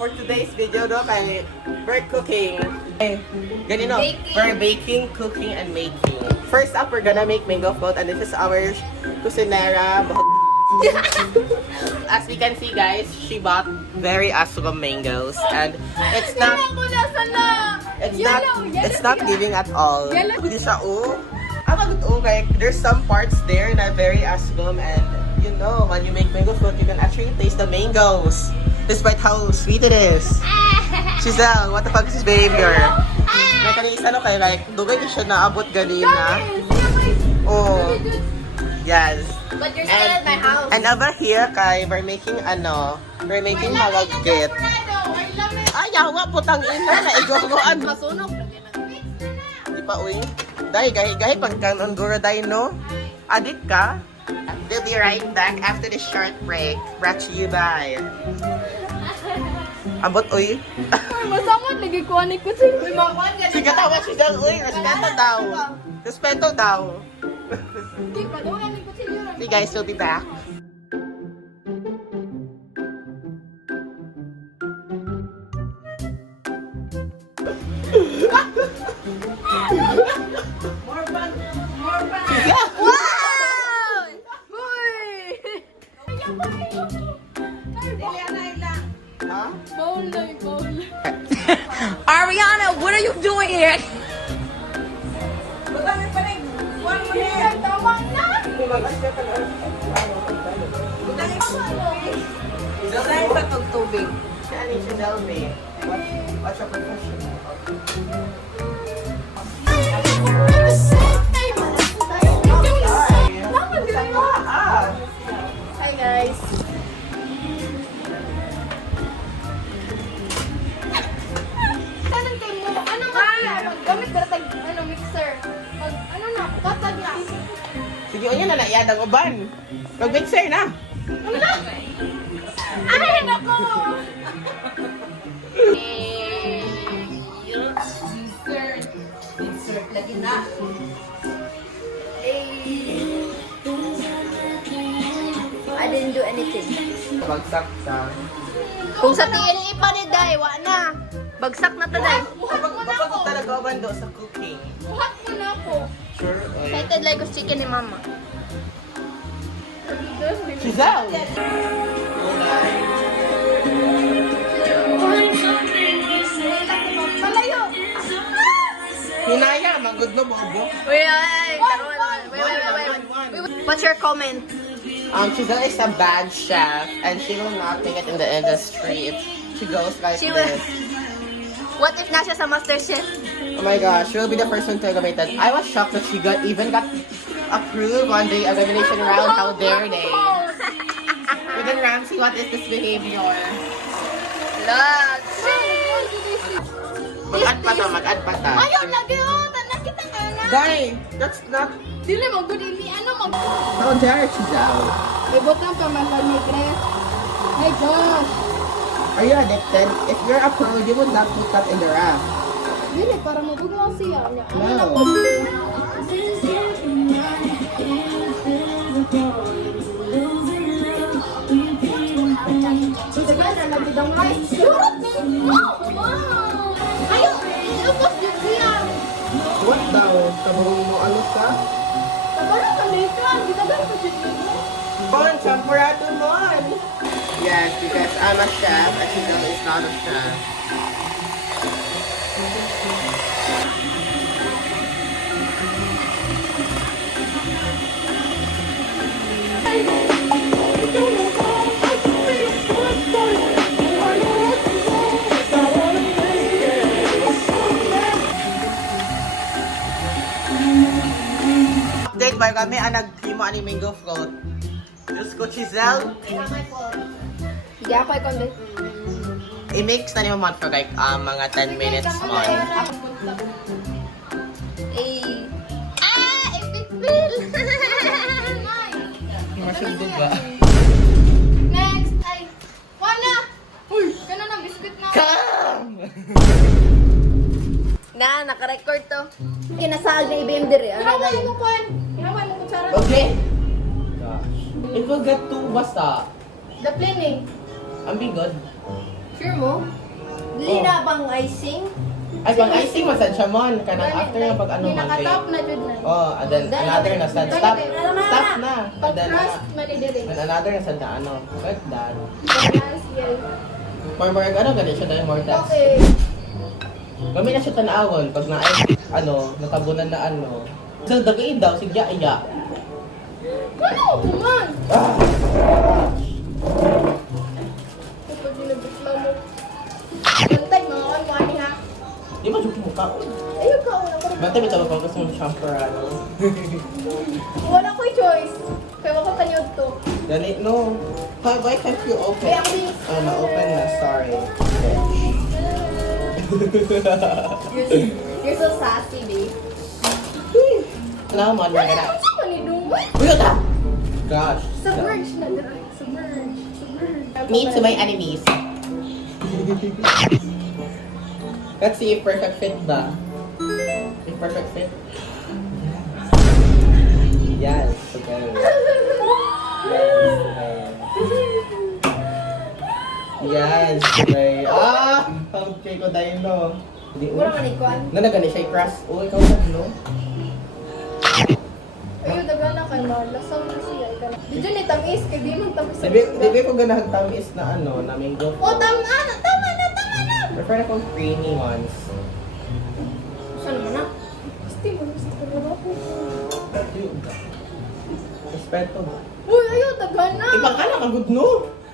for today's video, no, kay we're cooking. Ganito, we're baking, cooking, and making. First up, we're gonna make mango float, and this is our kusinera. As we can see, guys, she bought very asukam mangoes, and it's not giving at all. Hindi siya, okay, there's some parts there na very asukam, and you know, when you make mango float, you can actually taste the mangoes, despite how sweet it is. Giselle, what the fuck is this behavior? May kanisa no kay like, dugay siya naabot ganina. Oh, yes. But you're still at my house. And over here, kay, we're making malagkit. Ay, yawa, putang ina, naigogoan. Masunog. Di pa, uy. Dahil, gahi, pagkanon guro dahil, no? Adit ka? We'll be right back after the short break. Brought to you by... Abot, uy. Masamot, lagi ko ani ko siya. Sige, tawa siya, uy. Respeto daw. Respeto daw. See, guys, we'll be back. Ariana, what are you doing here? Tubig. What's your profession? Hi guys. Gamit ka tag mixer. Katag na. Sige, o na naiyadang uban. Mag-mixer na. Ay, nako! Insert lagi na. I didn't do anything. Bagsak sa... Kung sa TNA pa ni Day, wa na. Bagsak na to, Day. Kapag talaga bando sa cooking. Buhat mo na ako. Sure. Excited like yung chicken ni Mama. Giselle! Malayo! Hinaya, magod mo bobo. Wait. What's your comment? Giselle is a bad chef and she will not make it in the industry if she goes like She will. this. What if nasa sa MasterChef? Oh my gosh, she will be the first one to eliminate that. I was shocked that she even got approved on the elimination round. How dare they? Even Ramsey, what is this behavior? Look! Mag-add pa ta. Ayaw lagi oh! Tanak kita ka na! Dai, that's not... Dili mo, good ini. Ano mo? How dare Giselle? Ibot lang pa man lang ni Chris. My gosh! Are you addicted? If you're a pro, you would not put that in the raft. Dili, para mabuglaw siya. No. Sige, nalagay daw nga. Yurot na! Ayaw! Ilupos yun siya! What daw? Tabong mo ano ka? Tabarang kalikan! Gitagal pa siya mo. Bon, champurado mon! Yes, because I'm a chef and Giselle is not a chef. Update ba kami ang nag-himo ani mango float? Diyos ko, Giselle. Hindi ako ay kundi. I-mix na niyo man for like mga 10 minutes man. Epic Masundo ba? Next ay wala. Uy, kana na biscuit na. Come! Na, naka-record to. Kinasahag na IBM dire. Ano na mo kon? Hinaway mo kutsara. Okay. Gosh. It will get too basta. The planing. Ang bigod. Sure mo? Dili na bang icing? Ay, pang icing masad siya mon. Kanang after ng pag ano man. Pinakatop na jud na. Oh, and then another na sad. Stop. Stop na. And then, Pag-crust man ni diri. and another na sad na ano. Like that. Yes, yes. More ano, ganun siya dahil more text. Okay. Kami na siya tanawon. Pag na ay, ano, natabunan na ano. So, dagain daw, sigya iya. Ano? Kuman. Ah! Kapag ginabitla mo. Bantay, mga kanwani ha. Di ba joke mo ka? Ayun ka, wala ko. Bante, may tawag ko gusto mong champerado. Wala ko choice. Kaya wako kanyod to. Ganit, no. Why can't you open? Kaya ako din. Oh, na-open na, sorry. You're so sassy, babe. Salamat, mga gana. Ano sa manidungan? Uy, ata! Gosh. Submerge na diri. Submerge. Submerge. Me to my enemies. Let's see if perfect fit ba. If perfect fit. Yes. Okay. Yes. Okay. Ah! Okay ko dahil no. Hindi Wala man ikuan. Nanagani siya i-crush. Oh, ikaw na, no? Ayun, dagana kay Marla. Sa mo siya. Di dyan ni tamis. Kaya di man tamis. Di ba ko ganahag tamis na ano, na mango? Oh, tama na. Tama na. Tama na. Prefer na kong creamy ones. Saan naman na? Gusti mo. Gusti ko na ako. Respeto ba? Uy, ayun, dagana. Ibang ka lang, ang good no?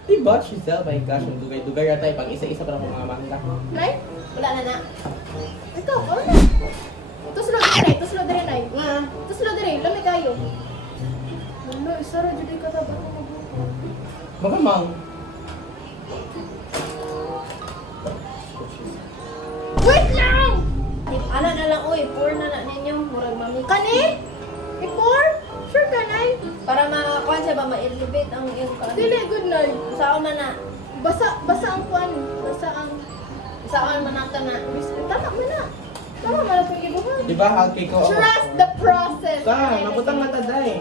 Diba, Giselle? My gosh, ang dugay-dugay yata. Pang isa-isa pa lang kung mga mangga. Nay? Wala na na. Ikaw, ano na? Tuslo dire, tuslo dire, Nay. Tuslo dire, lami kayo. Wala, isa ra jud ka ta ba mo magbuka. Magamang. Wait lang. Ano na lang, uy, pour na na ninyo. Murag mami. Kani? I-pour? Sure ka, Nay? Para makakuan siya ba, ma-elevate ang iyong kan. Dili, good, Nay. Saan man na? Basa ang kwan. Basa ang... Saan man na ka na? Tama mo na. Tama mo na itong ibuhan. Diba, haki ko? Trust the process. Ka, mabutang mata day.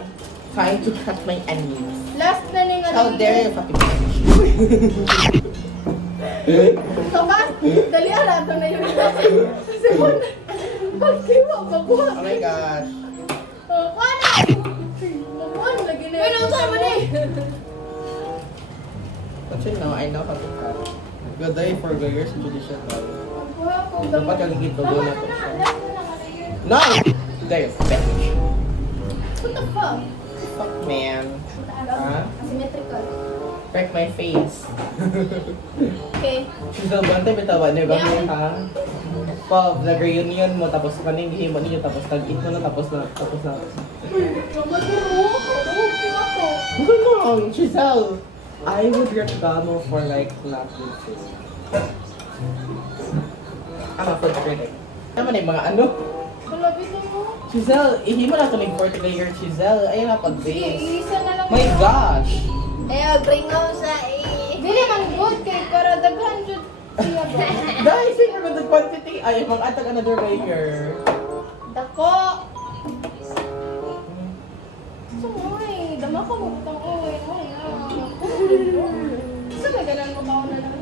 Trying to cut my enemies. Last na ni nga. How dare you, fucking bitch. So, kas, dali ara ito na yung kasi mo na. Pagkiwa, magbuha. Oh my gosh. Oh, kuana! Magbuhan, lagi na. Ano, saan man eh? But you know, I know how to cut. Good day for goyers and judicial law. Magbuha ko. Dapat yung higit Tama ko na na to. na. Last na lang. Ano yun? No! There, bitch. What the fuck? Fuck, man. Ha? Asymmetrical. Crack my face. Okay. Giselle, bante, bitawa niyo ba ha? Pop, nag-reunion mo, tapos kaning himo niyo, tapos tag-eat mo na, tapos na. Mama, turo. Turo ko. Come on, Giselle! I would reclamo for like not good food. I'm a food critic. Naman yung mga ano? Malapit na mo. Giselle, ihimo na ito ng 40 layer Giselle. Ayun na, pag-base. Isa na lang. My yun. gosh! Eh, bring out sa eh. Dili man good kay para daghan jud siya ba. Guys, sige mo the quantity. Ay, mag-atag another layer. Dako. Sumoy, dama ka mo butang oy. Sa may ganan mo kaon na lang.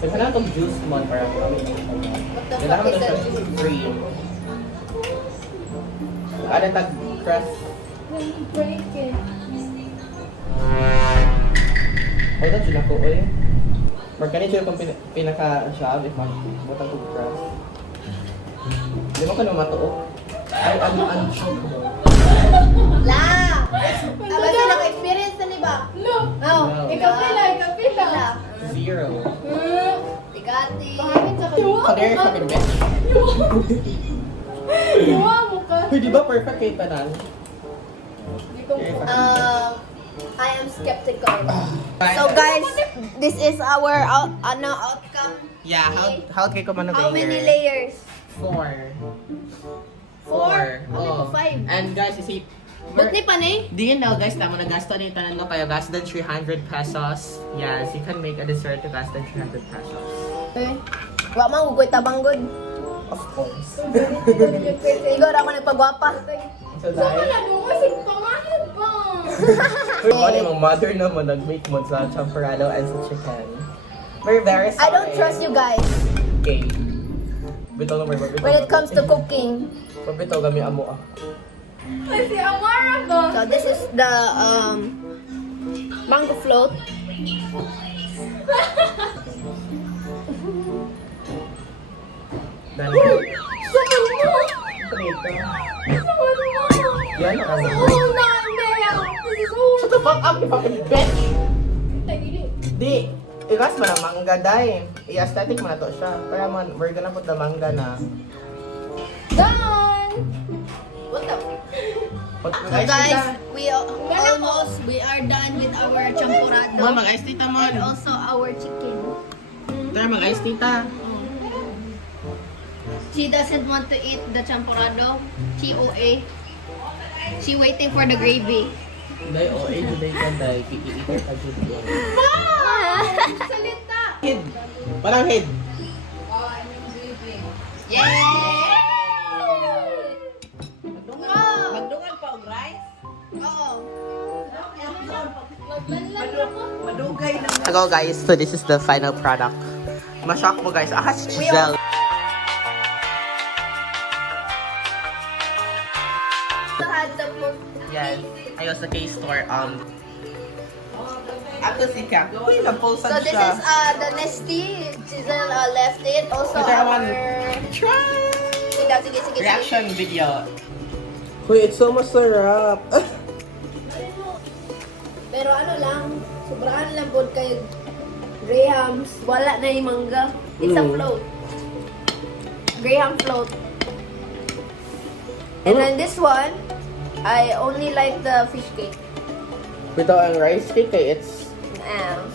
So, kailangan itong juice mo para kami. What the Kailangan fuck mo is na that? siya cream. Ano tag-crust? Break it. Hold on, sila ko, oy. Mark, kanito yung pinaka-shab if butang ko crust. Hindi mo ka na matuok. Ay, ano choke mo. La! Aba siya naka-experience na ni ba? No. No. Ikaw pila, ikaw pila. Pila. 0. Tikati. Bakit sa kanya? How dare you fucking bitch? Tuwa mo ka. Uy, di ba perfect kayo tanan? Di ko I am skeptical. So guys, this is our outcome. Yeah, how kayo ko man How many layers? 4. Four? Ano ko, five? And guys, you see, But ni pa ni? do you know guys, tamo na gasto na yung tanan mo kayo, gas than 300 pesos. Yes, you can make a dessert to gas than 300 pesos. Eh. Wa man ugoy tabanggod. Of course. Igor ako nagpagwapa. So, Sa dahil, wala mo kasi pangahit ba? Uy, ano yung mother na mo, nag-make mo sa champorado and sa chicken. We're very sorry. I don't trust you guys Okay. Bitaw na may bitaw. when it comes to cooking. Bitaw gami amo ah. Ay, si Amara ba? So this is the mango float. Dali. Saman mo! Saman mo! Yan ang Oh, not Shut the fuck up, you fucking bitch! Tagili. Di, iwas mo na mangga dahil. I-aesthetic mo na to siya. Kaya man, we're gonna put the mangga na. Done! What the? Put So guys, we are done with our champurrado mag-ice tita mo. and also our chicken. Tara, mag-ice tita. She doesn't want to eat the champurrado. She OA. She waiting for the gravy. Dahil OA, juday ka dahil. Kiki-eater ka juday. Salita! Head. Parang head. Yay! Magdungan pa og rice. Oo. Madugay na. Hello guys, so this is the final product. Mashock mo guys. Ah, si Giselle. Yes. Ayos sa K-store. Ato si Kat. Uy, nag-post So this siya. is the Nesty. Giselle left it. Also Ito naman. our... Try! Sige. Reaction video. Uy, it's so masarap. Pero ano lang, sobrahan lang po kay Graham's. Wala na yung mangga. It's a Mm. float. Graham float. And then this one, I only like the fish cake. Ito ang rice cake kay it's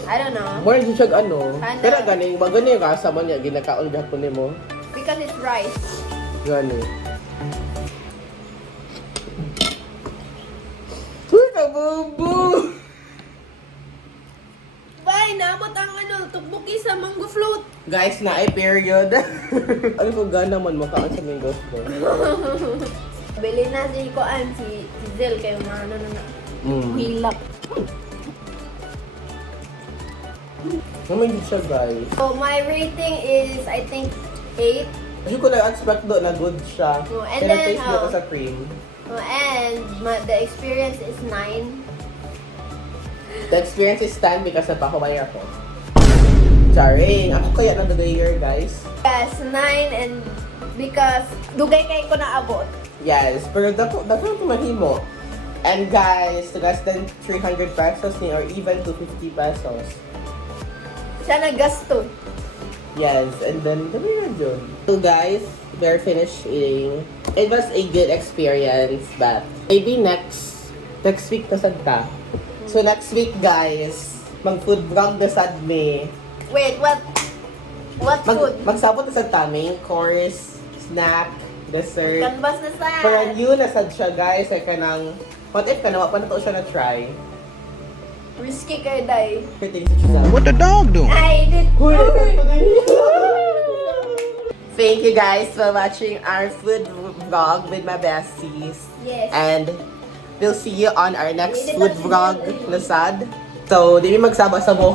I don't know. more than siya ano. Kinda. Pero ganing, magani yung kasa man niya. Ginakaon gahapon ni mo. Because it's rice. Gani. Uy, kabubu! Bye! Naabot ang tukbuki sa mango float. Guys, na ay period. Ano ko gana man makaon sa mangoes ko. Bili na si Koan, si Zil, kayo na hilap. Naman siya guys. So my rating is, I think, 8. Kasi ko na-expect do na good siya. Oh, and Kaya then, taste ko sa cream. And the experience is 9. The experience is 10 because napakamayar ako. Charing! Ako kaya na the year guys. Yes, 9 and because dugay kay ko na abot. Yes, pero dako ko mahimo. And guys, less than 300 pesos ni or even 250 pesos. Siya naggasto. Yes, and then dami na dyan. So guys, we're finished eating. It was a good experience, but maybe next week na sad ta. So next week guys, mag-food vlog na sad me. Wait, what food? Magsabot na sad ta, main course, snack, dessert. Canvas na sa. Para new na sad siya guys, ay kanang, what if ka na, pa na to siya na try. Risky kayo, day. What the dog doing? I did. Thank you guys for watching our food vlog with my besties. Yes. And we'll see you on our next food vlog na sad. So, di mi magsaba sa mo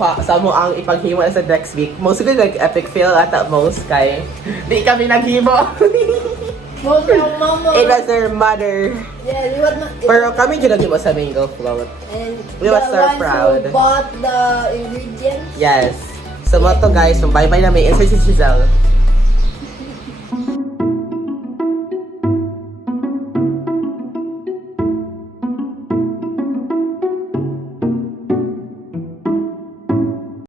ang ipaghimo sa next week. Most like epic fail at most kay di kami naghimo. Most of mama. It was their mother. Yeah, we were not. Pero kami dyan naghimo sa mango float. And we were the so ones proud. who bought the ingredients. Yes. So, mo to guys. Bye-bye na may answer si Giselle.